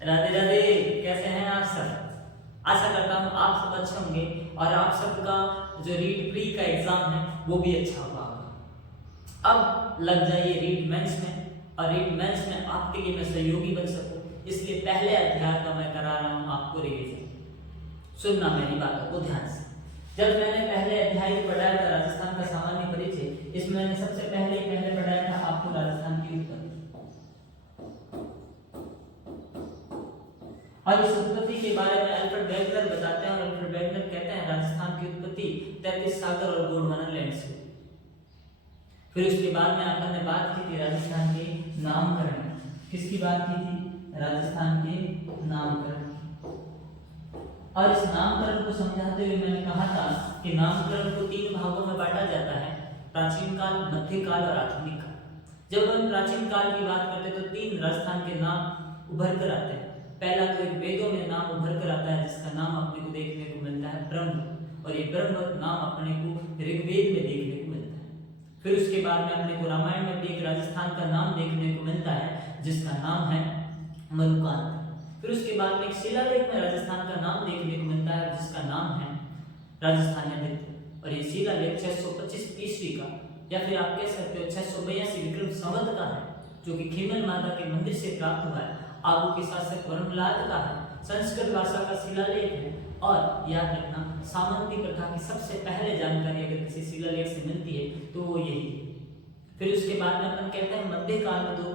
राधे राधे। कैसे हैं आप सब? आशा करता हूँ आप सब अच्छे होंगे और आप सबका जो रीट प्री का एग्जाम है वो भी अच्छा होगा। अब लग जाइए रीट मेंस में, और रीट मेंस में आपके लिए मैं सहयोगी बन सकूं, इसलिए पहले अध्याय का मैं करा रहा हूँ आपको रिवीजन। सुनना मेरी बातों को ध्यान से। जब मैंने पहले अध्याय को पढ़ाया था राजस्थान का सामान्य परिचय, इसमें मैंने सबसे पहले पढ़ाया था आपको राजस्थान की उत्पत्ति, और इस उत्पत्ति के बारे में अल्फ्रेड वेगनर बताते हैं। और अल्फ्रेड वेगनर कहते हैं राजस्थान की उत्पत्ति 33 सागर और गोंडवाना लैंड से। फिर उसके बाद में अपन ने बात की थी राजस्थान के नामकरण। किसकी बात की थी? राजस्थान के नामकरण। और इस नामकरण को समझाते हुए मैंने कहा था कि नामकरण को 3 भागों में बांटा जाता है, प्राचीन काल, मध्यकाल और आधुनिक काल। जब हम प्राचीन काल की बात करते हैं तो 3 राजस्थान के नाम उभर कर आते हैं। पहला तो एक वेदों में नाम उभर कर आता है जिसका नाम अपने को देखने को मिलता है ब्रह्म, और ये ब्रह्म नाम अपने को ऋग्वेद में देखने को मिलता है। फिर उसके बाद में अपने को रामायण में भी एक राजस्थान का नाम देखने को मिलता है जिसका नाम है मरुकांत। फिर उसके बाद में एक शिलालेख में राजस्थान का नाम देखने को मिलता है जिसका नाम है राजस्थानादित्य, और ये शिलालेख 625 ईस्वी का, या फिर आप कह सकते हो 682 विक्रम संवत का है, जो कि खीमन माता के मंदिर से प्राप्त हुआ है। आबू के शासक वर्मलाल का है, संस्कृत भाषा का शिलालेख है। और याद रखना, सामंती प्रथा की सबसे पहले जानकारी अगर किसी शिलालेख से मिलती है तो वो यही है। फिर उसके बाद में अपन कहते हैं मध्यकाल में 2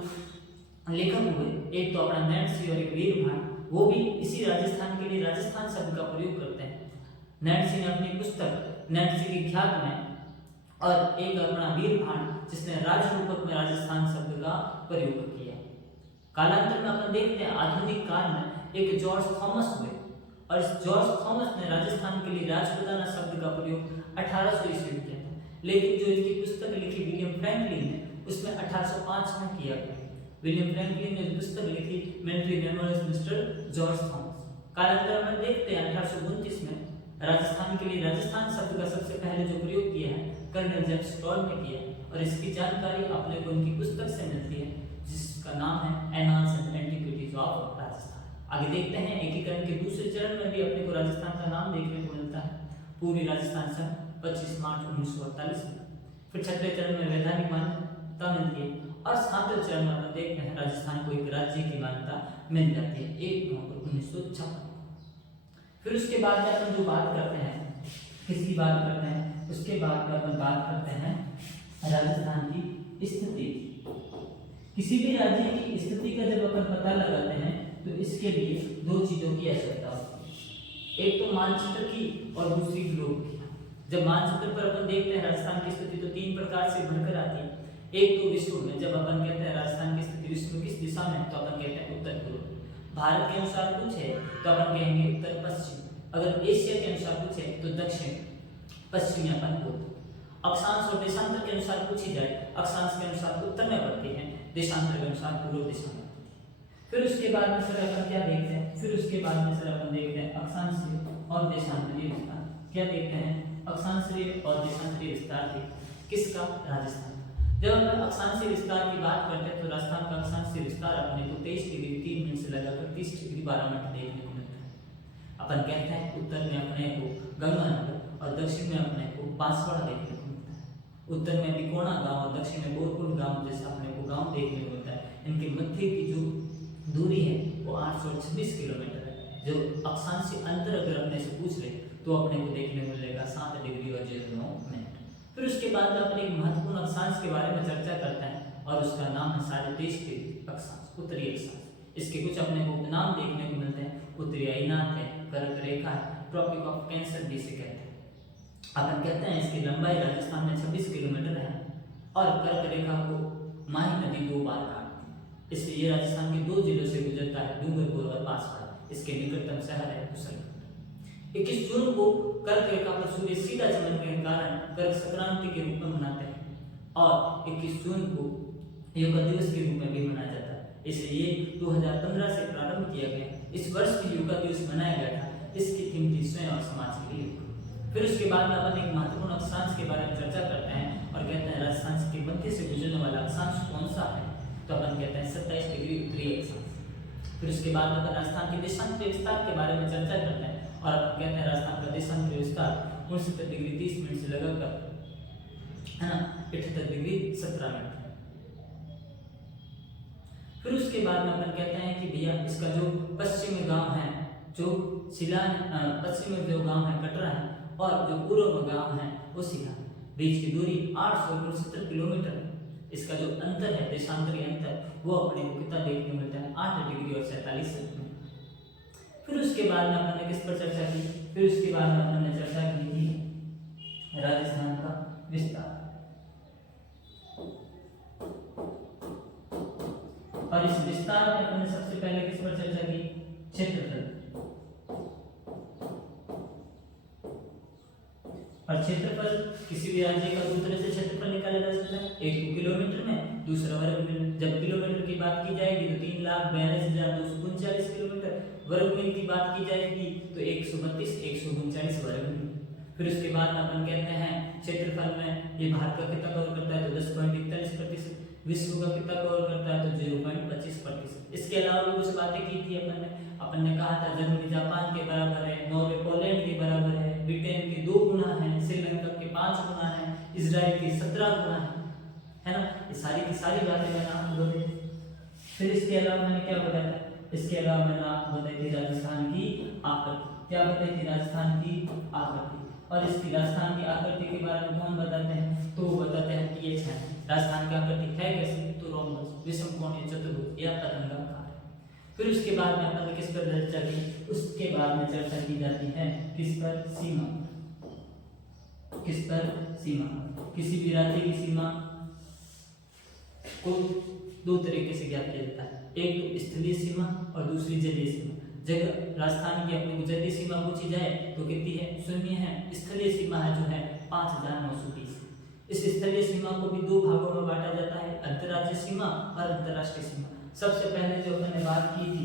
लेखक हुए, एक तो अपना नैन्सी और एक वीरभान, वो भी इसी राजस्थान के लिए राजस्थान शब्द का प्रयोग करते हैं। नैन्सी ने अपनी पुस्तक नैन्सी की ख्यात में, और एक अपना वीरभान जिसने राजरूपक में राजस्थान शब्द का प्रयोग किया। कालांतर में अपन देखते हैं आधुनिक काल में एक जॉर्ज थॉमस हुए, और इस जॉर्ज थॉमस ने राजस्थान के लिए राजपुताना शब्द का प्रयोग 1800 ईस्वी में किया था। लेकिन जो इनकी पुस्तक लिखी विलियम फ्रैंकलिन ने, उसमें 1805 में किया गया। विलियम फ्रैंकलिन ने पुस्तक लिखी military memories mister George Thomas. कालांतर में देखते हैं 1829 में राजस्थान के लिए राजस्थान शब्द का सबसे पहले जो प्रयोग किया है कर्नल जेम्स टॉल ने किया, और इसकी जानकारी अपने को इनकी पुस्तक से मिलती है जिसका नाम है annals and antiquities of Rajasthan. आगे देखते हैं एकीकरण के दूसरे चरण में भी अपने को राजस्थान का नाम देखने को मिलता है, पूरी राजस्थान सन 25 मार्च 1948 में। फिर छठवें चरण में वैधानिक मान्यता मिलती है, और सातवें चरण में अपन देखते हैं राजस्थान को एक राज्य की मान्यता मिल जाती है 1 नवंबर 1956। फिर उसके बाद में अपन जो बात करते हैं, किसकी बात करते हैं? उसके बाद में अपन बात करते हैं राजस्थान की स्थिति। किसी भी राज्य की स्थिति का जब अपन पता लगाते हैं तो इसके लिए 2 चीजों की आवश्यकता होती है, एक तो मानचित्र की और दूसरी ग्लोब की। जब मानचित्र पर अपन देखते हैं राजस्थान की स्थिति तो 3 प्रकार से भरकर आती है। एक तो विश्व में, जब अपन कहते हैं राजस्थान की स्थिति विश्व किस दिशा में है तो अपन कहते हैं उत्तर पूर्व। भारत के अनुसार पूछे तो अपन कहेंगे उत्तर पश्चिम। अगर एशिया के अनुसार पूछे तो दक्षिण पश्चिम या अपन पूर्व। अक्षांश और देशांतर के अनुसार पूछी जाए, अक्षांश के अनुसार उत्तर में पड़ती है, देशांतर के अनुसार पूर्व दिशा में। फिर उसके बाद में सर अपन क्या देखते हैं? फिर उसके बाद में सर अपन देखते हैं अक्षांशीय और देशांतरीय विस्तार। क्या देखते हैं? अक्षांशीय और देशांतरीय विस्तार थे किसका? राजस्थान। जब अपन अक्षांशीय विस्तार की बात करते हैं तो राजस्थान का अक्षांशीय विस्तार अपने को 23 डिग्री 3 मिनट से लगाकर 30 डिग्री 12 मिनट देखने को मिलता है। अपन कहते हैं उत्तर में अपने को गंगानगर और दक्षिण में अपने को बांसवाड़ा देखने को मिलता है। उत्तर में तिकोना गांव और दक्षिण में बोरकुंड गांव जैसा अपने को गांव देखने को मिलता है। इनके मध्य की जो दूरी है वो 826 किलोमीटर है। जो अक्षांशीय अंतर अगर अपने से पूछ ले तो अपने को देखने को मिलेगा 7 डिग्री और 09 मिनट। फिर उसके बाद में अपने एक महत्वपूर्ण अक्षांश के बारे में चर्चा करते हैं, और उसका नाम है 23.5 डिग्री अक्षांश, उत्तरी अक्षांश। इसके कुछ अपने को नाम देखने को मिलते हैं, उत्तरी अयनात है, कर्क रेखा है, ट्रॉपिक ऑफ कैंसर भी इसे कहते हैं। अपन कहते हैं इसकी लंबाई राजस्थान में 26 किलोमीटर है, और कर्क रेखा को माही नदी 2 बार काटती है। इसलिए ये राजस्थान के 2 जिलों से गुजरता है, डूंगरपुर और बांसवाड़ा। इसके निकटतम शहर है कुशलगढ़। 21 जून को कर्क रेखा पर सूर्य सीधा चमकने के कारण कर्क संक्रांति के रूप में मनाते हैं, और 21 जून को योग दिवस के रूप में भी मनाया जाता है। इसलिए 2015 से प्रारंभ किया गया। इस वर्ष भी योग दिवस मनाया गया था। इसकी थीम थी स्वयं और समाज के लिए योग। फिर उसके बाद में अपन एक महत्वपूर्ण अक्षांश के बारे में चर्चा करते हैं, और कहते हैं राजस्थान के मध्य से गुजरने वाला अक्षांश कौन सा है? तो अपन कहते हैं 27 डिग्री उत्तरी अक्षांश। फिर उसके बाद में अपन राजस्थान के देशांतरीय विस्तार के बारे में चर्चा करते हैं और अपन कहते हैं राजस्थान का देशांतरीय विस्तार 69 डिग्री 30 मिनट से लगाकर है ना 78 डिग्री 17 मिनट। फिर उसके बाद में अपन कहते हैं कि भैया इसका जो पश्चिमी गांव है, जो पश्चिम में जो गांव है कटरा है और जो पूर्व में गांव है वो सीधा, बीच की दूरी 869 किलोमीटर है। इसका जो अंतर है देशांतरीय अंतर वो अपने को कितना देखने को मिलता है 8 डिग्री और 47 मिनट। फिर उसके बाद में अपन ने किस पर चर्चा की, फिर उसके बाद में अपन ने चर्चा की थी राजस्थान का विस्तार। और इस विस्तार में अपन ने सबसे पहले किस पर चर्चा की, क्षेत्रफल। और क्षेत्रफल किसी भी राज्य का दूसरे से क्षेत्रफल निकाला जा सकता है, एक तो किलोमीटर में, दूसरा वर्ग मील। जब किलोमीटर की बात की जाएगी तो 3,42,239 किलोमीटर, वर्ग मील की बात की जाएगी तो 132,139 वर्ग मील। फिर उसके बाद में अपन कहते हैं क्षेत्रफल में ये भारत का कितना कवर करता है तो 10.41%, विश्व का कितना कवर करता है तो 0.25%। इसके अलावा भी कुछ बातें की थी अपन ने कहा था जर्मनी जापान के बराबर है, नॉर्वे पोलैंड के बराबर है, ब्रिटेन के 2 गुना है, श्रीलंका के 5 गुना है, इजराइल के 17 गुना है ना। ये सारी की सारी बातें मैंने आपको बताई। फिर इसके अलावा मैंने क्या बताया था, इसके अलावा मैंने आपको बताई थी राजस्थान की आकृति। क्या बताई थी, राजस्थान की आकृति। और इसकी राजस्थान की आकृति के बारे में कौन बताते हैं, तो वो बताते हैं कि ये है राजस्थान की आकृति है कैसे, तो रोमस विषमकोणीय चतुर्भुज या तरंगाकार। फिर उसके बाद में अपन ने किस पर चर्चा की, उसके बाद में चर्चा की जाती है किस पर, सीमा। किस पर, सीमा। किसी भी राज्य की सीमा को 2 तरीके से ज्ञात किया जाता है, एक तो स्थलीय सीमा और दूसरी जलीय सीमा। जगह राजस्थान की अपनी जलीय सीमा पूछी जाए तो कितनी है, 0 है। स्थलीय सीमा है जो है 5,920। इस स्थलीय सीमा को भी 2 भागों में बांटा जाता है, अंतर्राज्यीय सीमा और अंतर्राष्ट्रीय सीमा। सबसे पहले जो अपन ने बात की थी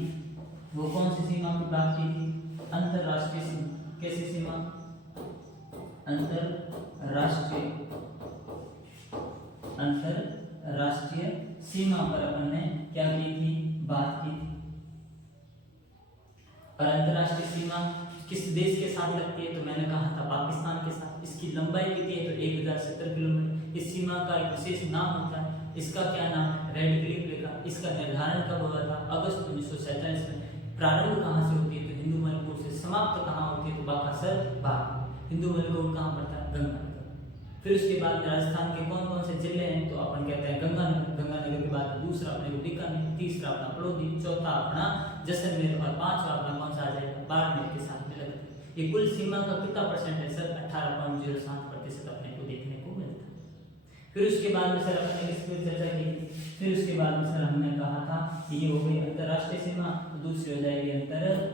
वो कौन सी सीमा की बात की थी, अंतर्राष्ट्रीय सीमा। कैसी सीमा, अंतर्राष्ट्रीय सीमा पर अपन ने क्या की थी, बात की थी। और अंतर्राष्ट्रीय सीमा किस देश के साथ लगती है, तो मैंने कहा था पाकिस्तान के साथ। इसकी लंबाई कितनी है, तो 1070 किलोमीटर। इस सीमा का एक विशेष नाम होता है, इसका क्या नाम है, रेड क्लिफ रेखा। इसका निर्धारण कब हुआ था, अगस्त 1947 में। प्रारंभ कहाँ से होती है, तो हिंदू मणिपुर से। समाप्त कहाँ होती है, तो बाकासर बाग। हिंदू मणिपुर कहाँ पड़ता है, गंगानगर। फिर उसके बाद राजस्थान के कौन कौन से जिले हैं, तो अपन कहते हैं गंगानगर। गंगानगर के बाद दूसरा अपने को बीकानेर, तीसरा अपना पड़ोदी, चौथा अपना जैसलमेर और 5वां अपना कौन सा आ जाएगा, बाड़मेर के साथ में लगता है। ये कुल सीमा का कितना परसेंट है सर, 18.07% अपने को देखने को मिलता है। फिर उसके बाद में सर अपने इस पर चर्चा की। फिर उसके बाद में सर हमने कहा था कि ये हो गई अंतर्राष्ट्रीय सीमा, दूसरी हो जाएगी अंतरराज्यीय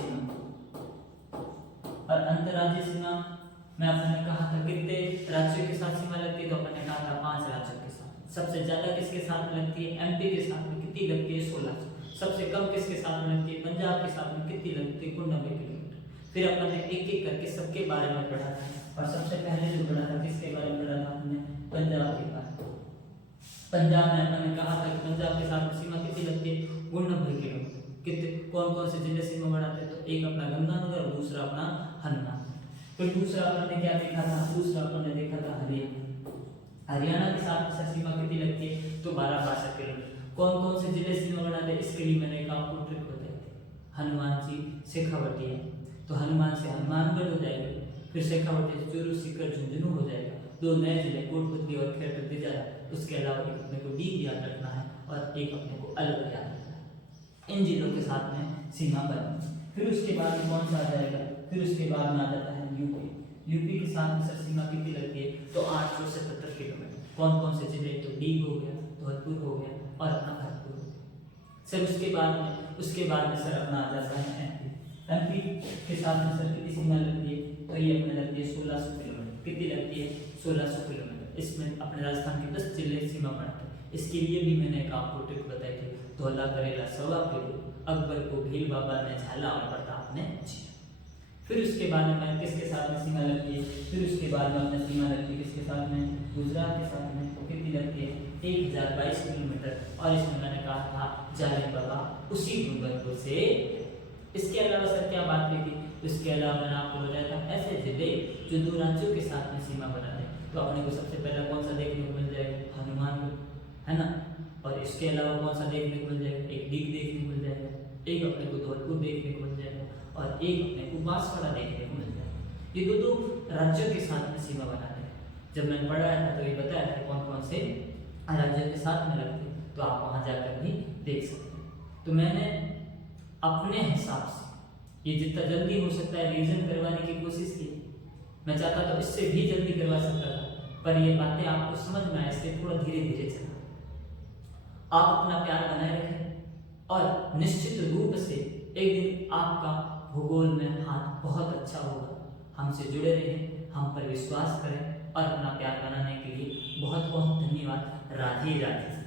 सीमा। और अंतर्राज्यीय सीमा में आपने कहा था कितने राज्यों के साथ सीमा लगती है, तो अपन ने कहा था 5 राज्यों के साथ। सबसे ज्यादा किसके साथ लगती है, एमपी के साथ में कितनी लगती है, 16। सबसे कम किसके साथ में लगती है, पंजाब के साथ में कितनी लगती है, 90 किलोमीटर। फिर अपन ने एक एक करके सबके बारे में पढ़ा था। और सबसे पहले जो पढ़ा था किसके बारे में पढ़ा था हमने, पंजाब के बारे में। पंजाब में अपन ने कहा था कि पंजाब के साथ सीमा कितनी लगती है, 90 किलोमीटर। कितने कौन कौन से जिले सीमा बढ़ाते हैं, तो एक अपना गंगानगर और दूसरा अपना हनुमान। फिर दूसरा अपन ने क्या देखा था, दूसरा अपन ने देखा था हरियाणा। हरियाणा के साथ सीमा कितनी लगती है, तो 12-62 किलोमीटर। कौन कौन से जिले सीमा बनाते हैं, इसके लिए मैंने एक आपको ट्रिक बताई थी। हनुमान जी शेखावटी है, तो हनुमान से हनुमानगढ़ हो जाएगा। फिर शेखावटी से चूरू, सीकर, झुंझुनू हो जाएगा। 2 नए जिले कोटपुतली और खैबर दिजारा। उसके अलावा एक अपने को डी याद रखना है और एक अपने को अलग याद रखना है। इन जिलों के साथ में सीमा बनी। फिर उसके बाद में कौन सा आ जाएगा, फिर उसके बाद में आ जाता है यूपी। यूपी के साथ में सर सीमा कितनी लगती है, तो 877 किलोमीटर। कौन कौन से जिले, तो डी हो गया, धौलपुर हो गया और अपना भरतपुर हो गया। सर उसके बाद में सर अपना आ जाता है एमपी के साथ में सर कितनी सीमा लगती है, तो ये अपने लगती है 1600 किलोमीटर। कितनी लगती है, 1600 किलोमीटर। इसमें अपने राजस्थान के 10 जिले सीमा पड़ते हैं। इसके लिए भी मैंने एक आपको ट्रिक बताई थी, धौला करेला सवा किलो, अकबर को भील बाबा ने झाला और प्रताप ने जीता। फिर उसके बाद में किसके साथ में सीमा लगती है, फिर उसके बाद में अपने सीमा लगती है किसके साथ में, गुजरात के साथ में। कितनी लगती है, 1022 किलोमीटर। और इसमें मैंने कहा था जालिम बाबा उसी डूंगरपुर से। इसके अलावा सर क्या बात की थी, इसके अलावा मैंने आपको बताया था ऐसे जिले जो दो राज्यों के साथ में सीमा बनाते हैं, तो अपने को सबसे पहला कौन सा देखने को मिल जाएगा, हनुमानगढ़, है ना। और इसके अलावा कौन सा देखने को मिल जाएगा, एक दीघ देखने को मिल जाएगा, एक अपने को धौलपुर देखने को मिल जाएगा, और एक अपने को बांसवाड़ा देखने को मिल जाएगा। ये दो राज्यों के साथ में सीमा बनाते हैं। जब मैंने पढ़ाया था तो ये बताया था कौन कौन से राज्यों के साथ में लगते हैं, तो आप वहां जाकर भी देख सकते हैं। तो मैंने अपने हिसाब से ये जितना जल्दी हो सकता है रिवीजन करवाने की कोशिश की। मैं चाहता तो इससे भी जल्दी करवा सकता था, पर ये बातें आपको समझ में आए इसलिए थोड़ा धीरे धीरे चला। आप अपना प्यार बनाए रखें और निश्चित रूप से एक दिन आपका भूगोल में हाथ बहुत अच्छा होगा। हमसे जुड़े रहें, हम पर विश्वास करें और अपना प्यार बनाने के लिए बहुत बहुत धन्यवाद। राधे राधे।